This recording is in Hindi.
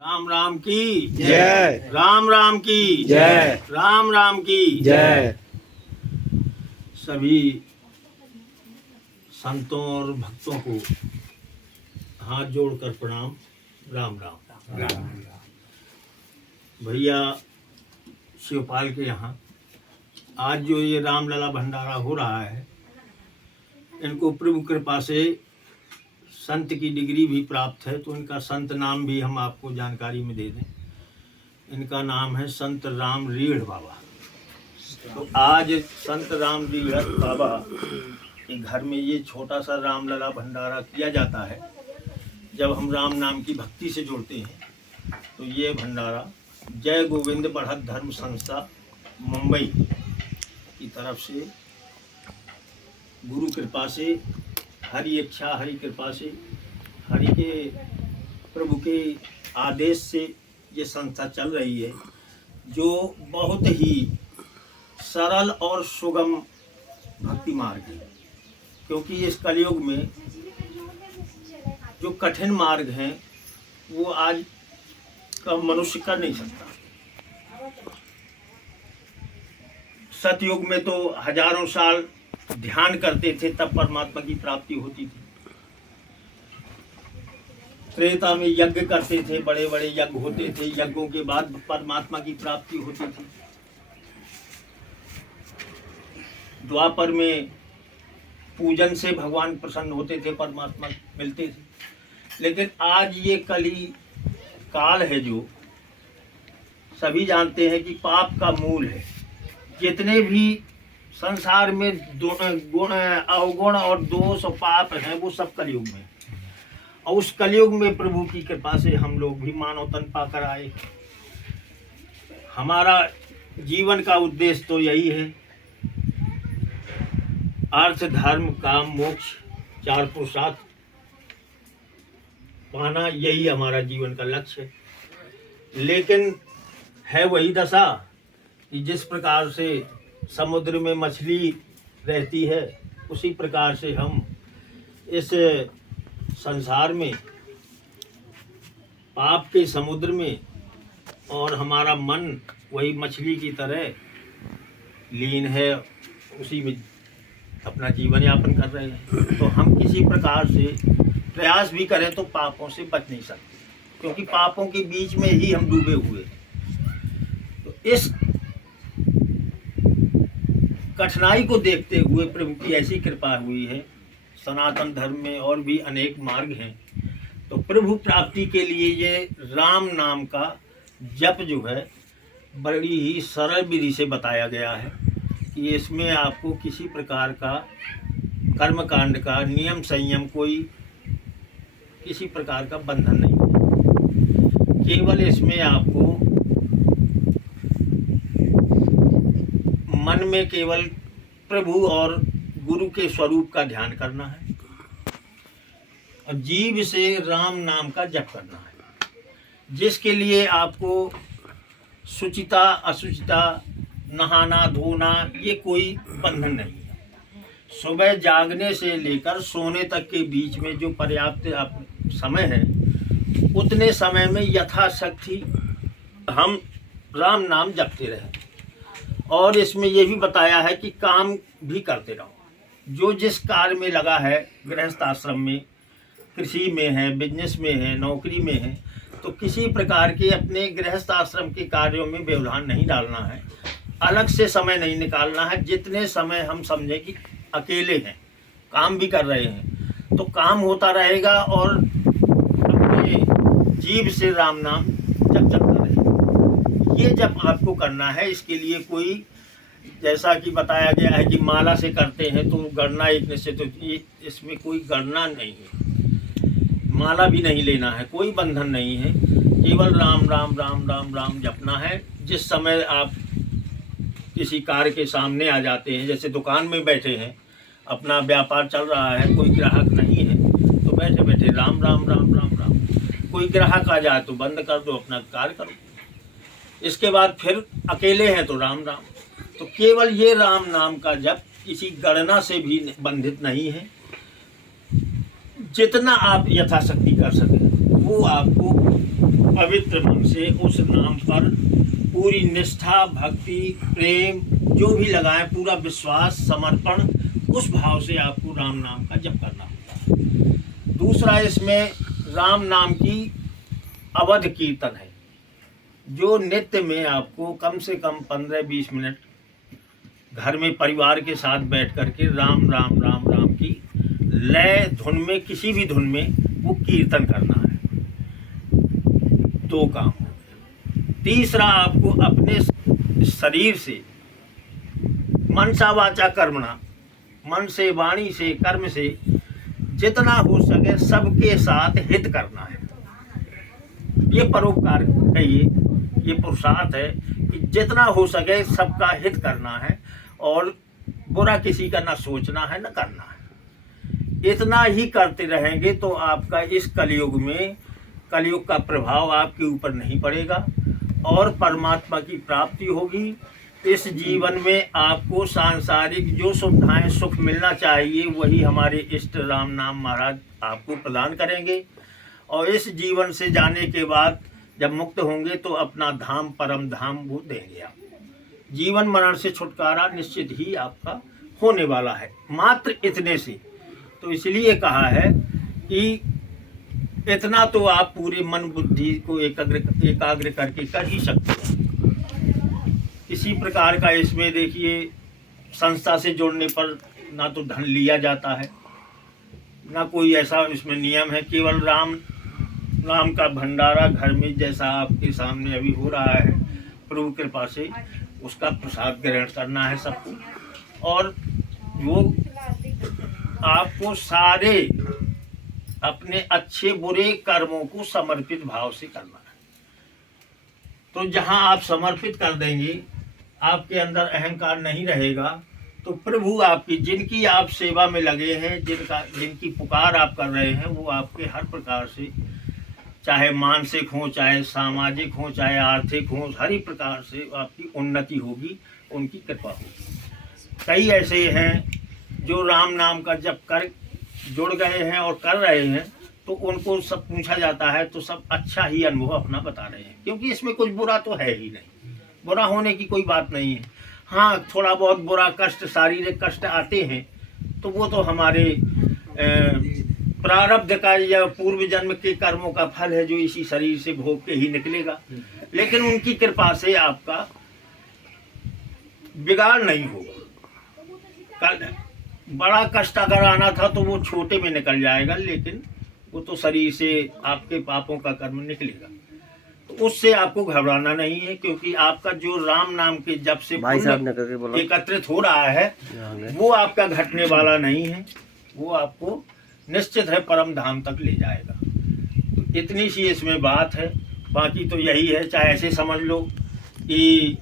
राम राम की जय। राम राम की जय। राम राम की जय। सभी संतों और भक्तों को हाथ जोड़कर प्रणाम। राम राम। भैया शिवपाल के यहाँ आज जो ये रामलला भंडारा हो रहा है, इनको प्रभु कृपा से संत की डिग्री भी प्राप्त है, तो इनका संत नाम भी हम आपको जानकारी में दे दें। इनका नाम है संत राम रीढ़ बाबा। तो आज संत राम रीढ़ बाबा के घर में ये छोटा सा रामलला भंडारा किया जाता है। जब हम राम नाम की भक्ति से जुड़ते हैं तो ये भंडारा जय गोविंद बढ़त धर्म संस्था मुंबई की तरफ से गुरु कृपा से, हरि इच्छा हरि कृपा से, हरि के प्रभु के आदेश से ये संस्था चल रही है, जो बहुत ही सरल और सुगम भक्ति मार्ग है। क्योंकि इस कलयुग में जो कठिन मार्ग हैं वो आज का मनुष्य कर नहीं सकता। सतयुग में तो हजारों साल ध्यान करते थे, तब परमात्मा की प्राप्ति होती थी। त्रेता में यज्ञ करते थे, बड़े बड़े यज्ञ होते थे, यज्ञों के बाद परमात्मा की प्राप्ति होती थी। द्वापर में पूजन से भगवान प्रसन्न होते थे, परमात्मा मिलते थे। लेकिन आज ये कली काल है, जो सभी जानते हैं कि पाप का मूल है। जितने भी संसार में गुण अवगुण और दोष और पाप हैं, वो सब कलयुग में। और उस कलयुग में प्रभु की कृपा से हम लोग भी मानव तन पाकर आए। हमारा जीवन का उद्देश्य तो यही है, अर्थ धर्म काम मोक्ष चार पुरुषार्थ पाना, यही हमारा जीवन का लक्ष्य है। लेकिन है वही दशा कि जिस प्रकार से समुद्र में मछली रहती है, उसी प्रकार से हम इस संसार में पाप के समुद्र में, और हमारा मन वही मछली की तरह लीन है, उसी में अपना जीवन यापन कर रहे हैं। तो हम किसी प्रकार से प्रयास भी करें तो पापों से बच नहीं सकते, क्योंकि पापों के बीच में ही हम डूबे हुए हैं। तो इस कठिनाई को देखते हुए प्रभु की ऐसी कृपा हुई है। सनातन धर्म में और भी अनेक मार्ग हैं, तो प्रभु प्राप्ति के लिए ये राम नाम का जप जो है बड़ी ही सरल विधि से बताया गया है कि इसमें आपको किसी प्रकार का कर्मकांड का नियम संयम, कोई किसी प्रकार का बंधन नहीं है। केवल इसमें आपको मन में केवल प्रभु और गुरु के स्वरूप का ध्यान करना है, और जीव से राम नाम का जप करना है, जिसके लिए आपको शुचिता अशुचिता, नहाना धोना, ये कोई बंधन नहीं है। सुबह जागने से लेकर सोने तक के बीच में जो पर्याप्त समय है, उतने समय में यथाशक्ति हम राम नाम जपते रहें। और इसमें यह भी बताया है कि काम भी करते रहो। जो जिस कार्य में लगा है, गृहस्थ आश्रम में, कृषि में है, बिजनेस में है, नौकरी में है, तो किसी प्रकार के अपने गृहस्थ आश्रम के कार्यों में व्यवधान नहीं डालना है, अलग से समय नहीं निकालना है। जितने समय हम समझें कि अकेले हैं, काम भी कर रहे हैं, तो काम होता रहेगा और अपने जीभ से राम नाम जप चलता रहेगा। ये जप आपको करना है। इसके लिए कोई, जैसा कि बताया गया है कि माला से करते हैं तो गणना एक निश्चित होती है, इसमें कोई गणना नहीं है, माला भी नहीं लेना है, कोई बंधन नहीं है। केवल राम राम राम राम राम जपना है। जिस समय आप किसी कार्य के सामने आ जाते हैं, जैसे दुकान में बैठे हैं, अपना व्यापार चल रहा है, कोई ग्राहक नहीं है, तो बैठे बैठे राम राम राम राम राम। कोई ग्राहक आ जाए तो बंद कर दो, अपना कार्य करो। इसके बाद फिर अकेले हैं तो राम राम। तो केवल ये राम नाम का जप किसी गणना से भी बंधित नहीं है। जितना आप यथाशक्ति कर सकें वो आपको पवित्र मन से उस नाम पर पूरी निष्ठा, भक्ति, प्रेम जो भी लगाएं, पूरा विश्वास, समर्पण, उस भाव से आपको राम नाम का जप करना होता है। दूसरा, इसमें राम नाम की अवध कीर्तन है, जो नित्य में आपको कम से कम 15-20 मिनट घर में परिवार के साथ बैठ करके राम राम राम राम की लय धुन में, किसी भी धुन में वो कीर्तन करना है। 2 काम हो गए। तीसरा, आपको अपने शरीर से मनसा वाचा कर्मणा, मन से, वाणी से, कर्म से जितना हो सके सबके साथ हित करना है। ये परोपकार कहिए, ये पुरुषार्थ है कि जितना हो सके सबका हित करना है और बुरा किसी का ना सोचना है ना करना है। इतना ही करते रहेंगे तो आपका इस कलयुग में, कलयुग का प्रभाव आपके ऊपर नहीं पड़ेगा और परमात्मा की प्राप्ति होगी। इस जीवन में आपको सांसारिक जो सुविधाएं, सुख मिलना चाहिए, वही हमारे इष्ट राम नाम महाराज आपको प्रदान करेंगे। और इस जीवन से जाने के बाद जब मुक्त होंगे तो अपना धाम, परम धाम वो देंगे आप। जीवन मरण से छुटकारा निश्चित ही आपका होने वाला है, मात्र इतने से। तो इसलिए कहा है कि इतना तो आप पूरे मन बुद्धि को एकाग्र करके कर ही सकते हैं। किसी प्रकार का इसमें देखिए, संस्था से जुड़ने पर ना तो धन लिया जाता है, ना कोई ऐसा इसमें नियम है। केवल राम नाम का भंडारा घर में, जैसा आपके सामने अभी हो रहा है, प्रभु कृपा से उसका प्रसाद ग्रहण करना है सबको। और वो आपको सारे अपने अच्छे बुरे कर्मों को समर्पित भाव से करना है। तो जहाँ आप समर्पित कर देंगे, आपके अंदर अहंकार नहीं रहेगा, तो प्रभु आपकी, जिनकी आप सेवा में लगे हैं, जिनकी पुकार आप कर रहे हैं, वो आपके हर प्रकार से, चाहे मानसिक हो, चाहे सामाजिक हो, चाहे आर्थिक हो, हर ही प्रकार से आपकी उन्नति होगी, उनकी कृपा होगी। कई ऐसे हैं जो राम नाम का जप कर जुड़ गए हैं और कर रहे हैं, तो उनको सब पूछा जाता है तो सब अच्छा ही अनुभव अपना बता रहे हैं, क्योंकि इसमें कुछ बुरा तो है ही नहीं, बुरा होने की कोई बात नहीं है। हाँ, थोड़ा बहुत बुरा कष्ट, शारीरिक कष्ट आते हैं तो वो तो हमारे प्रारब्ध का या पूर्व जन्म के कर्मों का फल है, जो इसी शरीर से भोग के ही निकलेगा। लेकिन उनकी कृपा से आपका बिगाड़ नहीं होगा। कल बड़ा कष्ट अगर आना था तो वो छोटे में निकल जाएगा, लेकिन वो तो शरीर से आपके पापों का कर्म निकलेगा, तो उससे आपको घबराना नहीं है, क्योंकि आपका जो राम नाम के जप से एकत्रित हो रहा है वो आपका घटने वाला नहीं है, वो आपको निश्चित है परम धाम तक ले जाएगा। तो इतनी सी इसमें बात है। बाकी तो यही है, चाहे ऐसे समझ लो कि